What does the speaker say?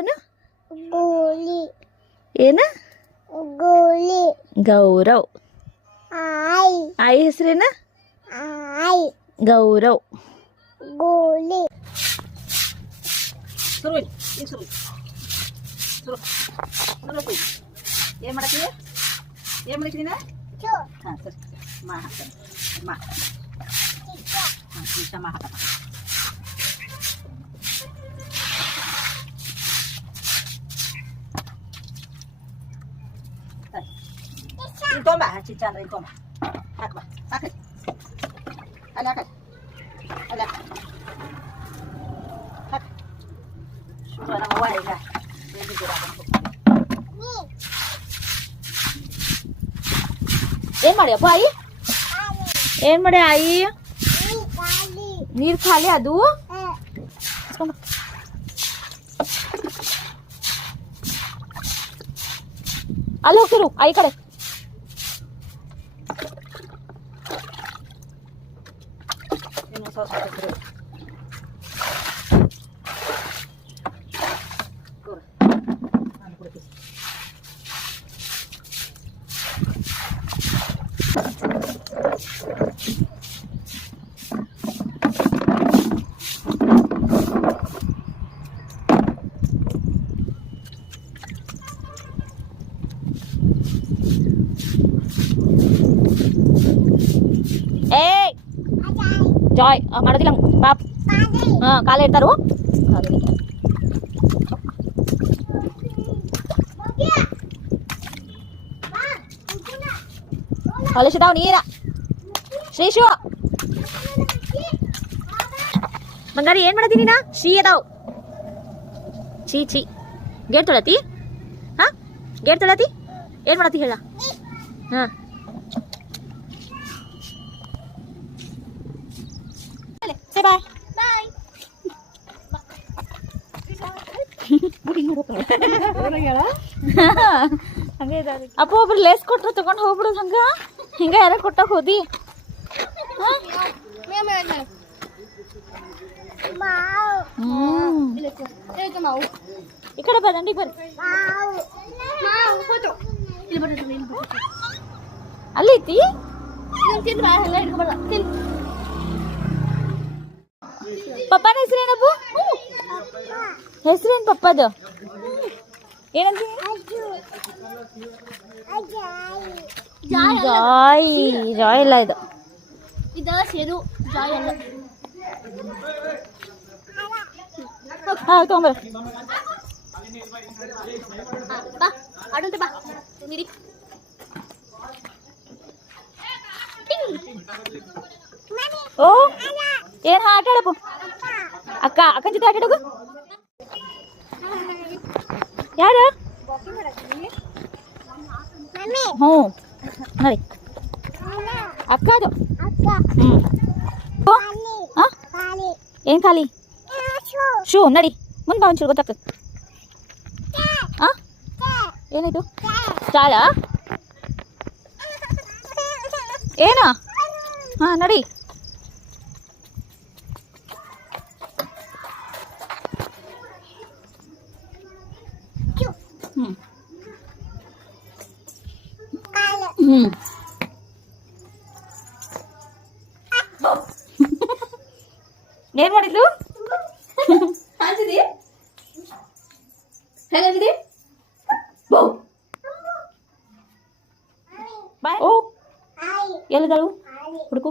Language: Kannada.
ಅವನು? ಏನ? ಗೌರವ್. ಆಯಿ ಹೆಸರೇನ? ಗೌರವ್. ಏನ್ ಮಾಡತ್ತೀವಿ? ಏನ್ ಮಾಡತ್ತೀನಿ? ಹಾಂ ಸರಿ ಮಾ ಹಾಕ್ತಾನೆ ಮಾ ಹಾಂ ಮಾ ಹಾಕ ತೊಂಬ ಚಿಚ್ಚ ಅಂದ್ರೆ ತೊಂಬ ಹಾಕ ಬಾ ಹಾಕಿ ಅಲ್ಲಿ ಹಾಕ ಅಲ್ಲಿ ಹಾಕ ಹಾಕ ಶುರು ನಮ್ಮವ್ವ ಈಗ ಏನ್ ಮಾಡ್ಯಪ್ಪ ಆಯಿ? ಏನ್ ಮಾಡಿ ಆಯಿ? ನೀರ್ ಖಾಲಿ ಅದು ಅಲ್ಲಿ ಹೋಗ್ತಿರು ಆಯಿ ಕಡೆ. ಏ ಜಾಯ್ ಮಾಡೋದಿಲ್ಲ ಪಾಪ್. ಹಾ ಕಾಲೇ ಇರ್ತಾರು. ಕಳಿಸಿದಾವ್ ನೀರ ಶ್ರೀಶು ಬಂಗಾರಿ. ಏನ್ ಮಾಡತ್ತೀನಿ ನಾ? ಶ್ರೀ ಅದಾವ್ ಛೀ ಗೇಟ್ ತೊಳತಿ. ಹಾ ಗೇಟ್ ತೊಳತಿ. ಏನ್ ಮಾಡತ್ತಿ ಹೇಳ? ಹಾ ಬಾಯ್ ಬಾಯ್. ಅಪ್ಪ ಒಬ್ರು ಲೇಸ್ ಕೊಟ್ರು ತಗೊಂಡ್ ಹೋಗ್ಬಿಡುದು ಹಂಗ ಹಿಂಗ ಯಾರ ಕೊಟ್ಟಾಗ ಹೋದಿ? ಈ ಕಡೆ ಬರಂಡಿ ಬರ್ರಿ. ಅಲ್ಲಿ ಐತಿ ಪಪ್ಪನ ಹೆಸರೇನಪ್ಪು? ಹೆಸರೇನು ಪಪ್ಪದು? ಏನಂತ? ಜಾಯ್. ಜಾಯ್ ಇಲ್ಲ ಇದು. ಹಾ ತಗೊಂಬರ. ಓ ಏನ್ ಆಟ ಆಡಪ್ಪು? ಅಕ್ಕನ ಜೊತೆ ಆಟ ಆಡೋದು ಯಾರ? ಹ್ಞೂ ನೋಡಿ ಅಕ್ಕ ಅದು. ಏನ್ ಖಾಲಿ? ಶೂ ನಡಿ ಮುಂದೆ ಬಾ ಒಂಚೂರು ಗೊತ್ತಾಕ. ಏನಾಯ್ತು? ಚಾಳ ಏನ? ಹಾ ನಡಿ. ಏನ್ ಮಾಡಿದ್ಲು? ಹಾಂಚಿದಿ ಹೇಗಂದಿದಿ? ಬಾಯ್. ಓ ಎಲ್ಲಿದ್ದಾಳು ಹುಡುಕು?